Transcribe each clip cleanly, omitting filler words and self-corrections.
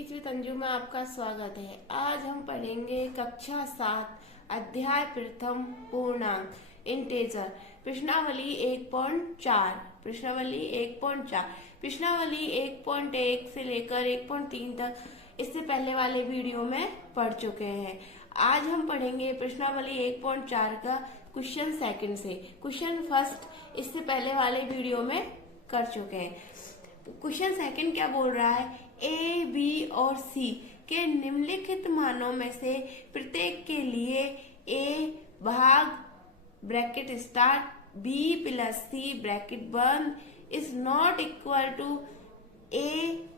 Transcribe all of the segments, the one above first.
Teach with Anju में आपका स्वागत है। आज हम पढ़ेंगे कक्षा 7 अध्याय प्रथम पूर्णांक इंटेजर प्रश्नावली 1.4। प्रश्नावली 1.1 से लेकर 1.3 तक इससे पहले वाले वीडियो में पढ़ चुके हैं। आज हम पढ़ेंगे प्रश्नावली 1.4 का क्वेश्चन सेकंड से। क्वेश्चन फर्स्ट इससे पहले वाले वीडियो में कर चुके हैं। क्वेश्चन सेकंड क्या बोल रहा है, ए बी और सी के निम्नलिखित मानों में से प्रत्येक के लिए ए भाग ब्रैकेट स्टार्ट बी प्लस सी ब्रैकेट बंद इज नॉट इक्वल टू ए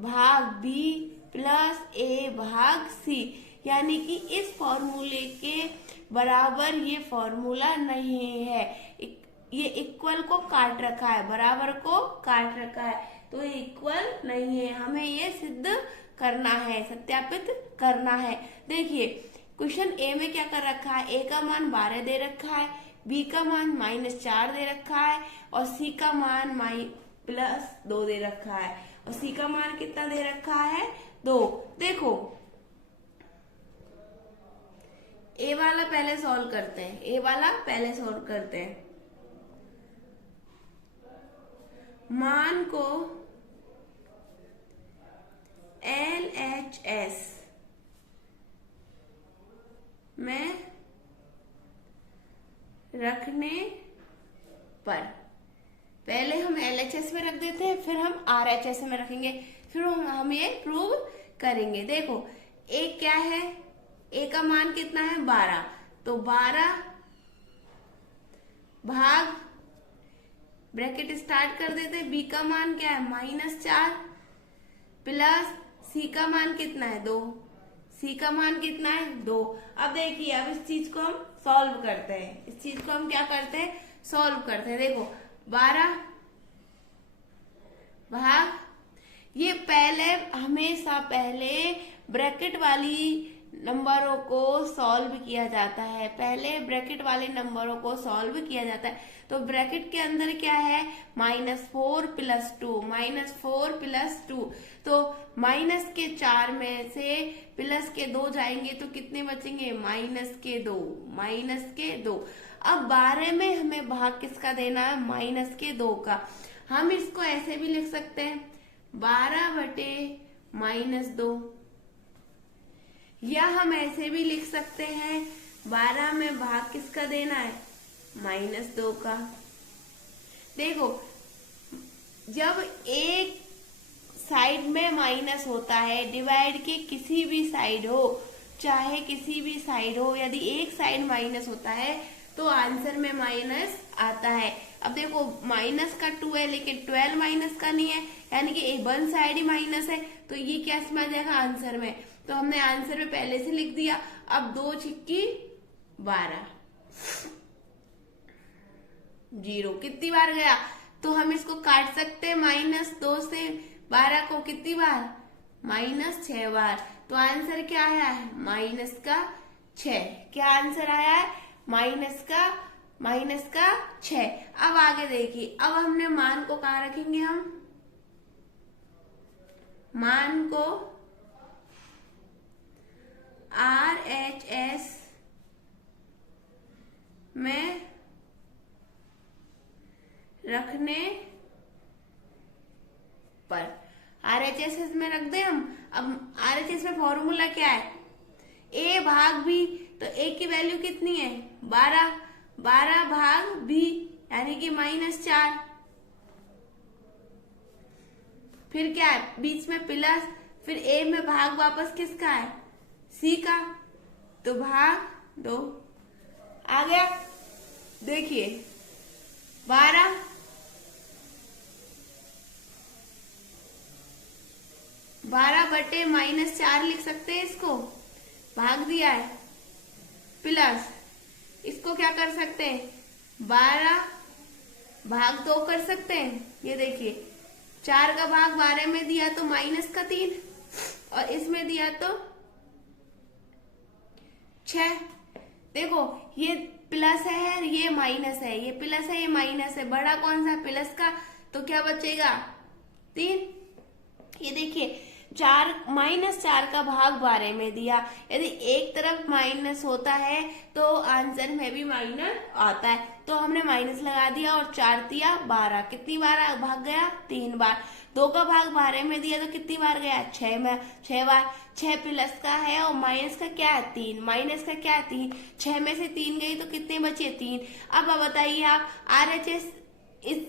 भाग बी प्लस ए भाग सी, यानी कि इस फॉर्मूले के बराबर ये फॉर्मूला नहीं है। ये इक्वल को काट रखा है, बराबर को काट रखा है, तो ये इक्वल नहीं है। हमें ये सिद्ध करना है, सत्यापित करना है। देखिए क्वेश्चन ए में क्या कर रखा है, ए का मान 12 दे रखा है, बी का मान -4 दे रखा है और सी का मान +2 दे रखा है। और सी का मान कितना दे रखा है, 2। देखो ए वाला पहले सॉल्व करते हैं। मान को LHS में रखने पर, पहले हम LHS में रख देते हैं, फिर हम RHS में रखेंगे, फिर हम ये प्रूव करेंगे। देखो ए क्या है, ए का मान कितना है 12, तो 12 भाग ब्रैकेट स्टार्ट कर देते, बी का मान क्या है -4 प्लस सी का मान कितना है 2, सी का मान कितना है 2। अब देखिए, अब इस चीज को हम सॉल्व करते हैं, इस चीज को हम क्या करते हैं, सॉल्व करते हैं। देखो 12 भाग, ये हमेशा पहले ब्रैकेट वाली नंबरों को सॉल्व किया जाता है, पहले ब्रैकेट वाले नंबरों को सॉल्व किया जाता है। तो ब्रैकेट के अंदर क्या है, -4 + 2, -4 + 2, तो माइनस के 4 में से प्लस के 2 जाएंगे तो कितने बचेंगे, -2। अब 12 में हमें भाग किसका देना है, -2 का। हम इसको ऐसे भी लिख सकते हैं 12/-2, या हम ऐसे भी लिख सकते हैं 12 में भाग किसका देना है, -2 का। देखो जब एक साइड में माइनस होता है, डिवाइड के किसी भी साइड हो, चाहे किसी भी साइड हो, यदि एक साइड माइनस होता है तो आंसर में माइनस आता है। अब देखो माइनस का 2 है लेकिन 12 माइनस का नहीं है, यानी कि वन साइड ही माइनस है, तो ये क्या इसमें आ जाएगा, आंसर में। तो हमने आंसर में पहले से लिख दिया। अब 2 छिक्की 12, 0 कितनी बार गया, तो हम इसको काट सकते हैं -2 से 12 को कितनी बार, -6 बार। तो आंसर क्या आया है, -6। क्या आंसर आया है, -6। अब आगे देखिए, अब हमने मान को कहाँ रखेंगे, हम मान को RHS में रखने पर, RHS में रख दे हम। अब RHS में फॉर्मूला क्या है, A भाग B, तो A की वैल्यू कितनी है 12 भाग B, यानी कि -4, फिर क्या है बीच में प्लस, फिर A में भाग वापस किसका है, C का, तो भाग 2 आ गया। देखिए 12 बटे -4 लिख सकते हैं, इसको भाग दिया है, प्लस इसको क्या कर सकते हैं 12 भाग 2 कर सकते हैं। ये देखिए 4 का भाग 12 में दिया तो -3, और इसमें दिया तो 6। देखो ये प्लस है, ये माइनस है, ये प्लस है, ये माइनस है, बड़ा कौन सा, प्लस का, तो क्या बचेगा 3। ये देखिए -4 का भाग 12 में दिया। यदि एक तरफ माइनस होता है तो आंसर में भी माइनस आता है, तो हमने माइनस लगा दिया और 4 दिया 12। कितनी बार भाग गया? 3 बार। 2 का भाग 12 में दिया तो कितनी बार गया? 6 बार। 6 प्लस का है और माइनस का क्या है? 3। माइनस का क्या है? 3। 6 में से 3 गई तो कितने बचे? 3। अब बताइए आप, RHS is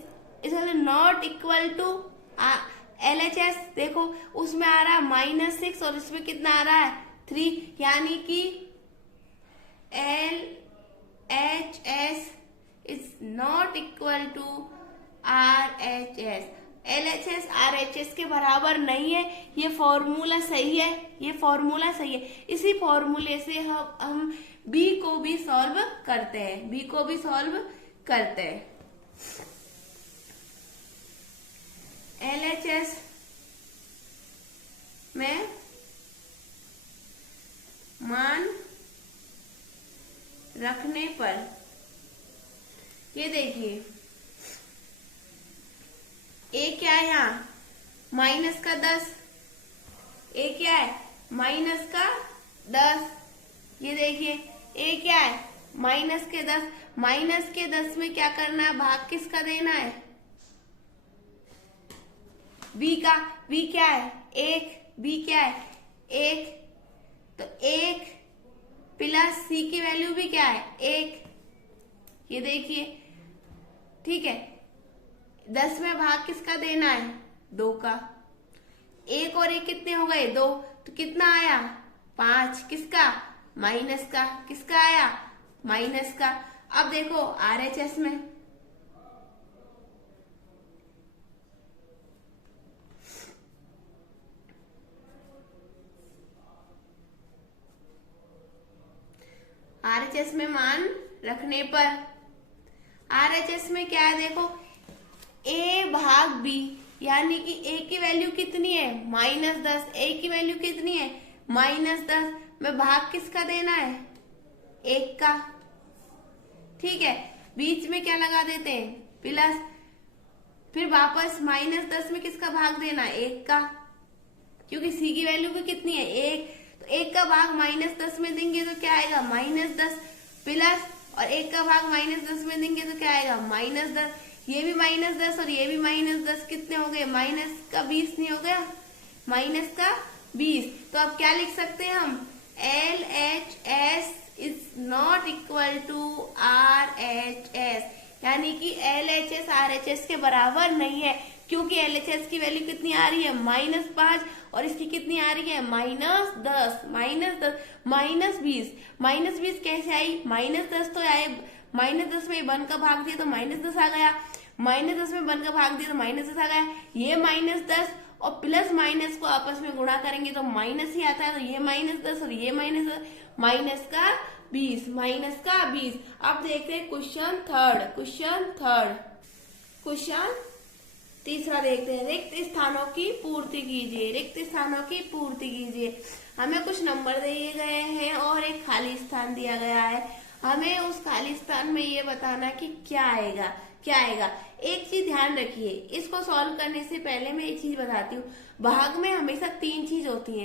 not equal to LHS। देखो उसमें आ रहा है -6 और इसमें कितना आ रहा है? 3, यानी कि LHS is not equal to RHS। LHS RHS के बराबर नहीं है। ये फॉर्मूला सही है, ये फॉर्मूला सही है। इसी फॉर्मूले से हम B को भी सॉल्व करते हैं, B को भी सॉल्व करते हैं। LHS में मान रखने पर ये देखिए, A क्या है यहाँ? माइनस का 10। A क्या है? माइनस का 10। ये देखिए A क्या है? माइनस के 10। माइनस के 10 में क्या करना है? भाग किसका देना है? B का। B क्या है? 1। B क्या है? 1। तो 1 प्लस C की वैल्यू भी क्या है? 1। ये देखिए, ठीक है। 10 में भाग किसका देना है? 2 का। 1 और 1 कितने हो गए? 2। तो कितना आया? 5। किसका? माइनस का। किसका आया? माइनस का। अब देखो RHS में RHS में मान रखने पर RHS में क्या है? देखो A भाग B, यानी कि A की वैल्यू कितनी है? -10। A की वैल्यू कितनी है? -10 में भाग किसका देना है? 1 का। ठीक है, बीच में क्या लगा देते हैं? प्लस। फिर वापस -10 में किसका भाग देना है? 1 का, क्योंकि C की वैल्यू भी कितनी है? 1। तो 1 का भाग -10 में देंगे तो क्या आएगा? -10 प्लस, और 1 का भाग -10 में देंगे तो क्या आएगा? -10। ये भी -10 और ये भी -10, कितने हो गए? माइनस का 20 नहीं हो गया? माइनस का 20। तो अब क्या लिख सकते हैं हम? LHS is not equal to RHS, यानी कि LHS RHS के बराबर नहीं है, क्योंकि LHS की वैल्यू कितनी आ रही है? -5 और इसकी कितनी आ रही है? -10। -20। -20 कैसे आई? -10 तो आए, -10 में 1 का भाग दिया तो -10 आ गया। -10 में 1 का भाग दिया तो -10 आ गया। ये -10 और प्लस माइनस को आपस में गुणा करेंगे तो माइनस ही आता है, तो ये -10 और ये माइनस का 20। अब देखते हैं क्वेश्चन तीसरा देखते हैं। रिक्त स्थानों की पूर्ति कीजिए। हमें कुछ नंबर दिए गए हैं और एक खाली स्थान दिया गया है। हमें उस खाली स्थान में ये बताना कि क्या आएगा। एक चीज ध्यान रखिए, इसको सॉल्व करने से पहले मैं एक चीज बताती हूँ। भाग में हमेशा 3 चीज होती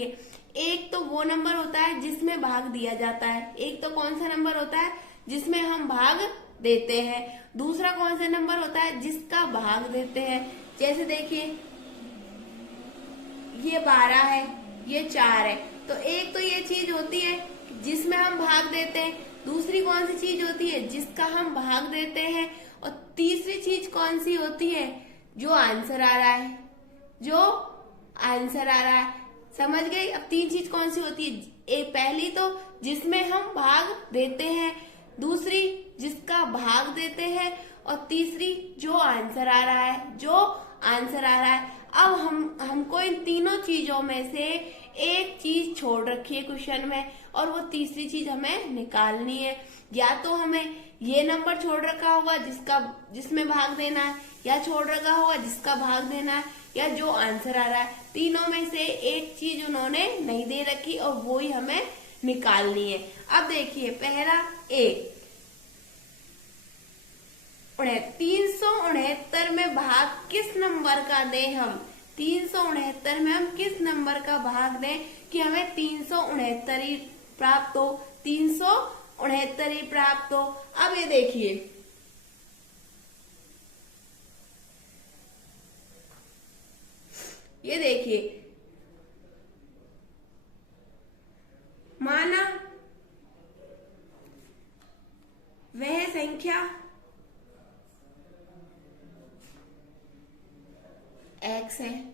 है। एक तो वो नंबर होता है जिसमें भाग दिया जाता है। एक तो कौन सा नंबर होता है? जिसमें हम भाग देते हैं। दूसरा कौन सा नंबर होता है? जिसका भाग देते हैं। जैसे देखिए, ये 12 है, ये 4 है। तो एक तो ये चीज होती है जिसमें हम भाग देते हैं। दूसरी कौन सी चीज होती है? जिसका हम भाग देते हैं। और तीसरी चीज कौन सी होती है? जो आंसर आ रहा है। समझ गई? अब 3 चीज कौन सी होती है? एक पहली तो जिसमें हम भाग देते हैं, दूसरी जिसका भाग देते हैं, और तीसरी जो आंसर आ रहा है। अब हमको इन तीनों चीजों में से एक चीज छोड़ रखी है क्वेश्चन में, और वो तीसरी चीज हमें निकालनी है। या तो हमें ये नंबर छोड़ रखा होगा जिसमें भाग देना है, या छोड़ रखा होगा जिसका भाग देना है, या जो आंसर आ रहा है। तीनों में से एक चीज उन्होंने नहीं दे रखी और वो ही हमें निकालनी है। अब देखिए, पहला A, 369 में भाग किस नंबर का दें हम? 369 में हम किस नंबर का भाग दें कि हमें 369 ही प्राप्त हो, 369 ही प्राप्त हो। अब ये देखिए, ये देखिए, माना वह संख्या x है,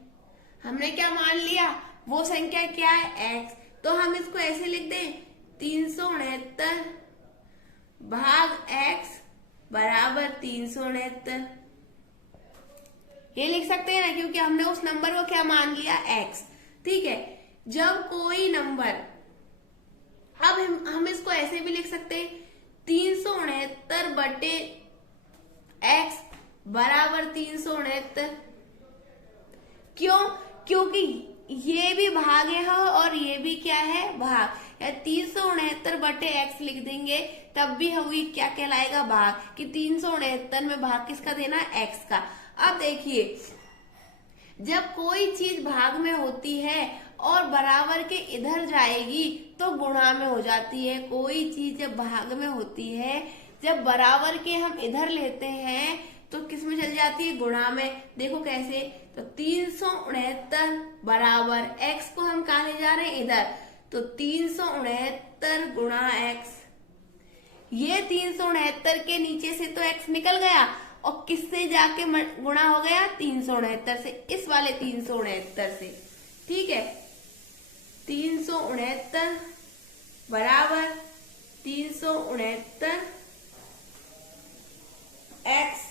हमने क्या मान लिया, वो संख्या क्या है x, तो हम इसको ऐसे लिख दें 369 भाग x बराबर 369, ये लिख सकते हैं ना, क्योंकि हमने उस नंबर को क्या मान लिया x। ठीक है, जब कोई नंबर, अब हम इसको ऐसे भी लिख सकते हैं 369 बटे x बराबर 369, क्यों, क्योंकि ये भी भाग है और ये भी क्या है, भाग। या 369 बटे x लिख देंगे तब भी हम क्या कहलाएगा, भाग, कि 369 में भाग किसका देना, x का। अब देखिए, जब कोई चीज भाग में होती है और बराबर के इधर जाएगी तो गुणा में हो जाती है। कोई चीज जब भाग में होती है, जब बराबर के हम इधर लेते हैं तो किस में चल जाती है, गुणा में। देखो कैसे, तो 369 बराबर x को हम कहा ले जा रहे हैं, इधर, तो 369 गुणा x, ये 369 के नीचे से तो x निकल गया और किससे जाके गुणा हो गया, 369 से, इस वाले 369 से। ठीक है, 369 बराबर 369 x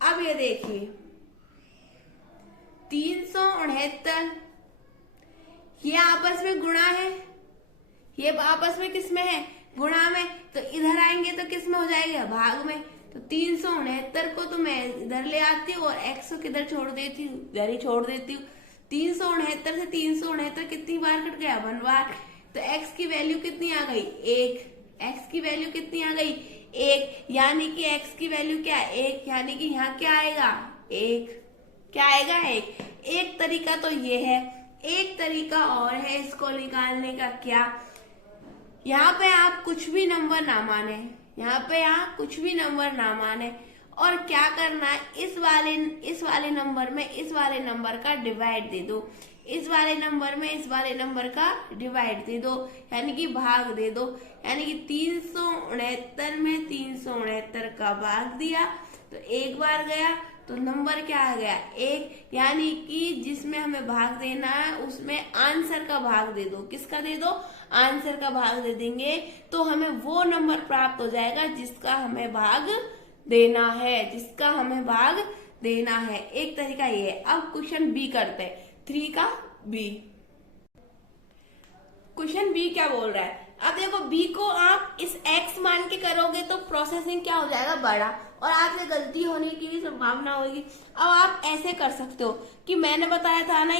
अब ये देखिए 369 ये आपस में गुणा है, ये आपस में किस में है, गुणा में, तो इधर आएंगे तो किस में हो जाएगा, भाग में। तो 369 को तो मैं इधर ले आती हूँ और x को किधर छोड़ देती हूँ, इधर ही छोड़ देती हूँ। 369 से 369 कितनी बार कट गया, 1 बार, तो x की वैल्यू कितनी आ गई, 1, x की वैल्यू कितनी आ गई, 1, यानी कि x की वैल्यू क्या है, 1, यानी कि यहाँ क्या आएगा, 1, क्या आएगा, 1। एक तरीका तो ये है, एक तरीका और है इसको निकालने का, क्या, यहाँ पे आप कुछ भी नंबर ना माने, यहाँ पे आप कुछ भी नंबर ना माने, और क्या करना है, इस वाले नंबर में इस वाले नंबर का डिवाइड दे दो, इस वाले नंबर में इस वाले नंबर का डिवाइड दे दो, यानी कि भाग दे दो। यानी कि 369 में 369 का भाग दिया तो एक बार गया, तो नंबर क्या आ गया, 1, यानी कि जिसमें हमें भाग देना है उसमें आंसर का भाग दे दो। किसका दे दो, आंसर का भाग दे देंगे तो हमें वो नंबर प्राप्त हो जाएगा जिसका हमें भाग देना है, जिसका हमें भाग देना है। एक तरीका ये है। अब क्वेश्चन बी करते हैं, 3 का बी। क्वेश्चन बी क्या बोल रहा है, अब देखो बी को आप इस x मान के करोगे तो प्रोसेसिंग क्या हो जाएगा, बड़ा, और आपसे गलती होने की भी संभावना होगी। अब आप ऐसे कर सकते हो कि मैंने बताया था ना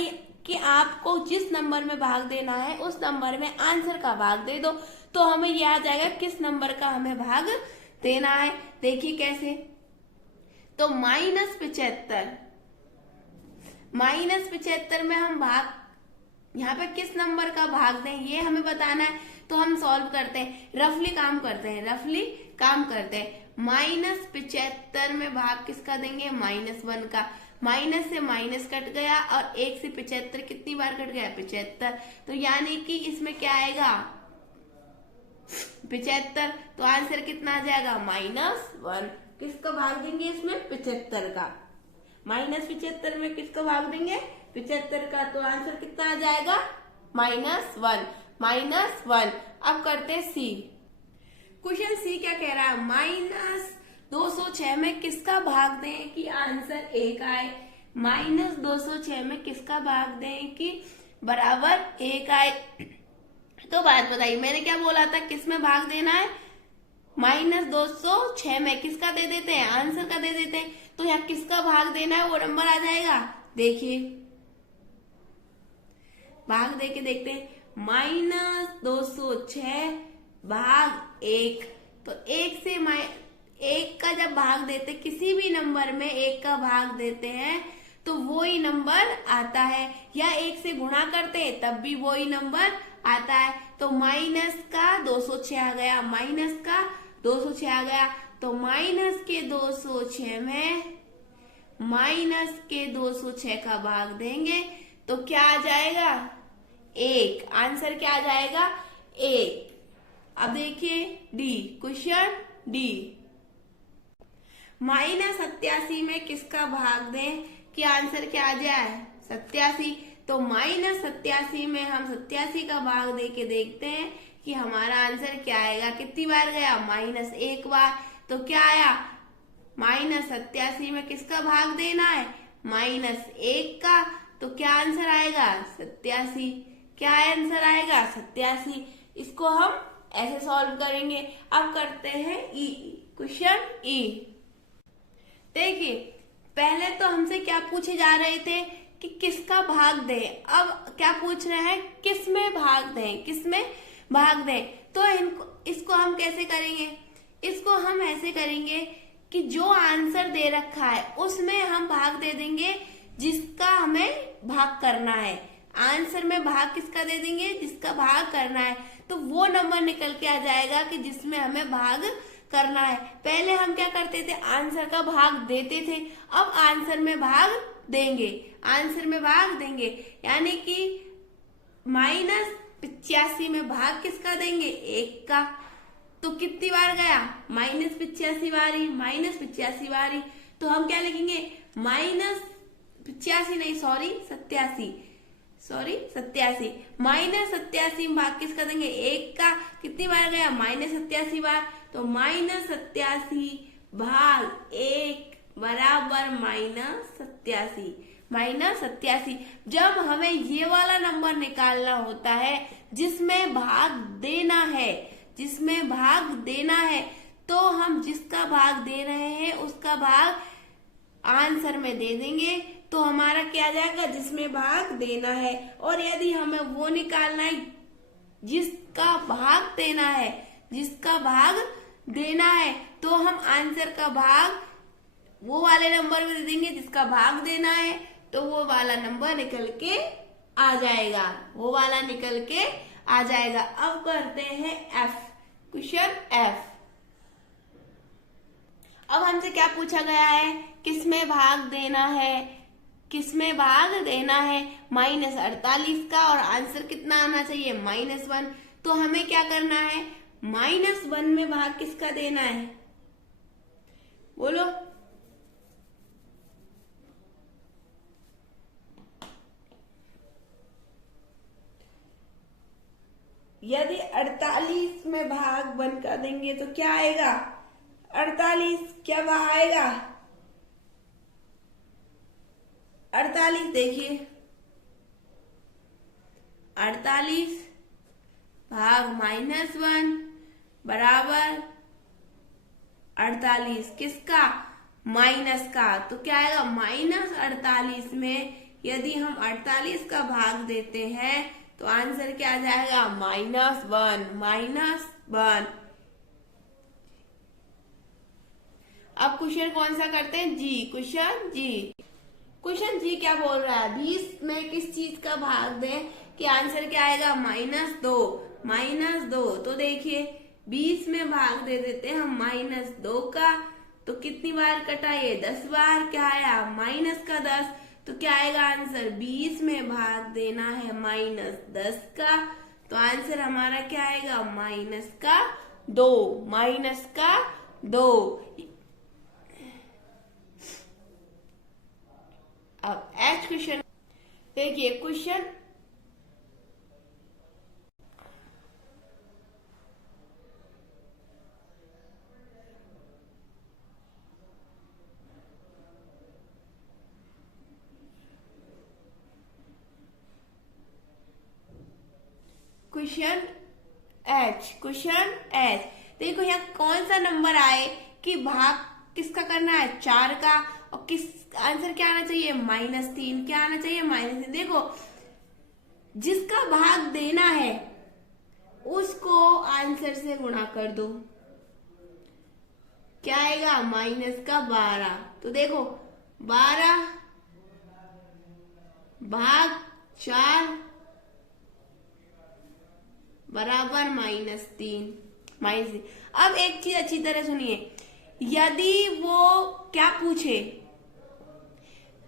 कि आपको जिस नंबर में भाग देना है उस नंबर में आंसर का भाग दे दो, तो हमें ये आ जाएगा किस नंबर का हमें भाग देना है। देखिए कैसे, तो -75, -75 में हम भाग, यहाँ पे किस नंबर का भाग दें ये हमें बताना है। तो हम सॉल्व करते हैं, रफली काम करते हैं, -75 में भाग किसका देंगे, -1 का, माइनस से माइनस कट गया और 1 से 75 कितनी बार कट गया, 75, तो यानी कि इसमें क्या आएगा, 75, तो आंसर कितना आ जाएगा, -1। किसका भाग देंगे इसमें, 75 का, -75 में किसका भाग देंगे, 75 का, तो आंसर कितना आ जाएगा, -1। अब करते हैं सी। क्वेश्चन सी क्या कह रहा है, -206 में किसका भाग दें कि आंसर 1 आए, -206 में किसका भाग दें कि बराबर 1 आए। तो बात बताइए, मैंने क्या बोला था, किस में भाग देना है, -206 में किसका दे देते हैं, आंसर का दे देते हैं, तो यहाँ किसका भाग देना है वो नंबर आ जाएगा। देखिए भाग दे के देखते हैं। -206 भाग 1। तो एक से एक का जब भाग देते, किसी भी नंबर में एक का भाग देते हैं तो वो ही नंबर आता है, या एक से गुणा करते हैं तब भी वो ही नंबर आता है। तो माइनस का 206 आ गया, माइनस का 206 आ गया। तो माइनस के 206 में माइनस के 206 का भाग देंगे तो क्या आ जाएगा? 1। आंसर क्या आ जाएगा? 1। अब देखिए डी, क्वेश्चन डी। -87 में किसका भाग दें कि आंसर क्या आ जाए? 87। तो -87 में हम 87 का भाग दे के देखते हैं कि हमारा आंसर क्या आएगा। कितनी बार गया? -1 बार। तो क्या आया? -87 में किसका भाग देना है? -1 का। तो क्या आंसर आएगा? 87। क्या आंसर आएगा? 87। इसको हम ऐसे सॉल्व करेंगे। अब करते हैं ई, क्वेश्चन ई। देखिए पहले तो हमसे क्या पूछे जा रहे थे कि किसका भाग दें। अब क्या पूछ रहे हैं? किस में भाग दें, किस में भाग दें। तो इसको हम कैसे करेंगे? इसको हम ऐसे करेंगे कि जो आंसर दे रखा है उसमें हम भाग दे देंगे जिसका हमें भाग करना है। आंसर में भाग किसका दे देंगे? जिसका भाग करना है। तो वो नंबर निकल के आ जाएगा कि जिसमें हमें भाग करना है। पहले हम क्या करते थे? आंसर का भाग देते थे। अब आंसर में भाग देंगे, आंसर में भाग देंगे, यानी कि -85 में भाग किसका देंगे? 1 का। तो कितनी बार गया? -85 बारी, -85 बारी। तो हम क्या लिखेंगे? -85 नहीं, सॉरी 87, -87 में भाग किसका देंगे? 1 का। कितनी बार गया? -87 बार। तो -87 भाग 1 बराबर -87। जब हमें ये वाला नंबर निकालना होता है जिसमें भाग देना है, जिसमें भाग देना है, तो हम जिसका भाग दे रहे हैं उसका भाग आंसर में दे देंगे। तो हमारा क्या आ जाएगा? जिसमें भाग देना है। और यदि हमें वो निकालना है जिसका भाग देना है, जिसका भाग देना है, तो हम आंसर का भाग वो वाले नंबर में दे देंगे जिसका भाग देना है। तो वो वाला नंबर निकल के आ जाएगा, वो वाला निकल के आ जाएगा। अब करते हैं एफ, क्वेश्चन एफ। अब हमसे क्या पूछा गया है? किसमें भाग देना है, किसमें भाग देना है? -48 का। और आंसर कितना आना चाहिए? -1। तो हमें क्या करना है? -1 में भाग किसका देना है? बोलो। यदि 48 में भाग 1 का देंगे तो क्या आएगा? 48 क्या वहां आएगा? 48 देखिए, 48 भाग -1 बराबर 48 किसका? माइनस का। तो क्या आएगा? -48 में यदि हम 48 का भाग देते हैं तो आंसर क्या आ जाएगा? -1। अब क्वेश्चन कौन सा करते हैं? जी, क्वेश्चन जी। क्वेश्चन जी क्या बोल रहा है? 20 में किस चीज का भाग दें कि आंसर क्या आएगा? -2। तो देखिए 20 में भाग दे देते हैं हम -2 का। तो कितनी बार कटा? ये 10 बार। क्या आया? माइनस का 10। तो क्या आएगा आंसर? 20 में भाग देना है -10 का। तो आंसर हमारा क्या आएगा? -2। अब एच क्वेश्चन देखिए, क्वेश्चन क्वेश्चन एच। देखो यहाँ कौन सा नंबर आए कि भाग किसका करना है? 4 का। और किस आंसर क्या आना चाहिए? -3। क्या आना चाहिए? -3। देखो जिसका भाग देना है उसको आंसर से गुणा कर दो। क्या आएगा? -12। तो देखो 12 भाग 4 बराबर -3। अब एक चीज अच्छी तरह सुनिए, यदि वो क्या पूछे,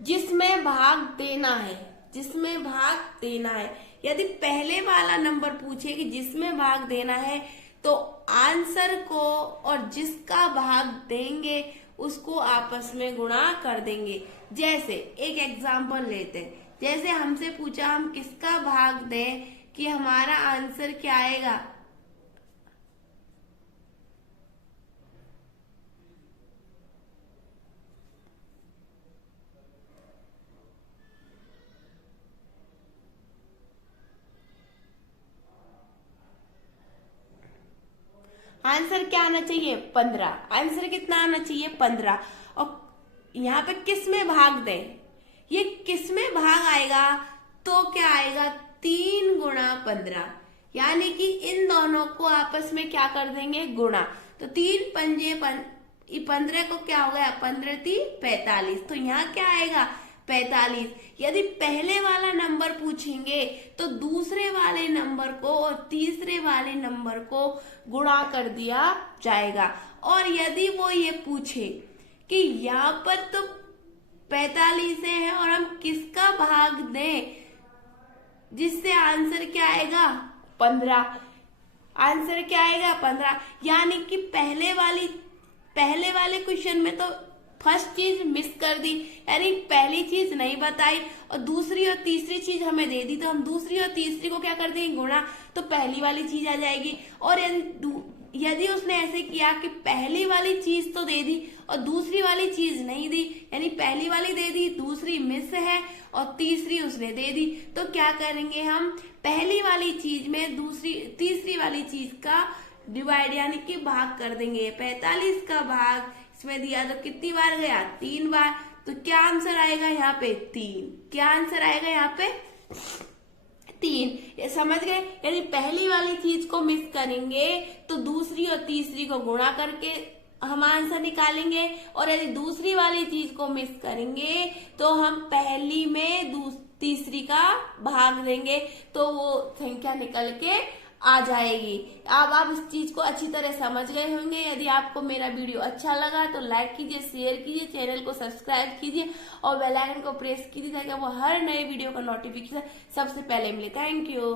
जिसमें भाग देना है, जिसमें भाग देना है, यदि पहले वाला नंबर पूछे कि जिसमें भाग देना है, तो आंसर को और जिसका भाग देंगे उसको आपस में गुणा कर देंगे। जैसे एक एग्जांपल लेते हैं, जैसे हमसे पूछा हम किसका भाग दें कि हमारा आंसर क्या आएगा? आंसर क्या आना चाहिए? 15। आंसर कितना आना चाहिए? 15। और यहाँ पे किस में भाग दें? ये किस में भाग आएगा? तो क्या आएगा? 3 गुणा 15, यानी कि इन दोनों को आपस में क्या कर देंगे? गुणा। तो 3 पंजे 15 को क्या हो गया? 15 × 3 = 45। तो यहाँ क्या आएगा? 45। यदि पहले वाला नंबर पूछेंगे तो दूसरे वाले नंबर को और तीसरे वाले नंबर को गुणा कर दिया जाएगा। और यदि वो ये पूछे कि यहाँ पर तो 45 है और हम किसका भाग दें, जिससे आंसर क्या आएगा? 15। आंसर क्या आएगा? 15। यानी कि पहले वाले क्वेश्चन में तो फर्स्ट चीज मिस कर दी, यानी पहली चीज नहीं बताई और दूसरी और तीसरी चीज हमें दे दी, तो हम दूसरी और तीसरी को क्या कर देंगे? गुणा। तो पहली वाली चीज आ जाएगी। और यदि उसने ऐसे किया कि पहली वाली चीज तो दे दी और दूसरी वाली चीज नहीं दी, यानी पहली वाली दे दी, दूसरी मिस है और तीसरी उसने दे दी, तो क्या करेंगे हम? पहली वाली चीज में तीसरी वाली चीज का डिवाइड यानी कि भाग कर देंगे। 45 का भाग इसमें दिया तो कितनी बार गया? 3 बार। तो क्या आंसर आएगा यहाँ पे? 3। क्या आंसर आएगा यहाँ पे? 3। ये समझ गए? यदि पहली वाली चीज को मिस करेंगे तो दूसरी और तीसरी को गुणा करके हम आंसर निकालेंगे, और यदि दूसरी वाली चीज को मिस करेंगे तो हम पहली में तीसरी का भाग देंगे, तो वो संख्या निकल के आ जाएगी। अब आप इस चीज को अच्छी तरह समझ गए होंगे। यदि आपको मेरा वीडियो अच्छा लगा तो लाइक कीजिए, शेयर कीजिए, चैनल को सब्सक्राइब कीजिए और बेल आइकन को प्रेस कीजिए ताकि वो हर नए वीडियो का नोटिफिकेशन सबसे पहले मिले। Thank you.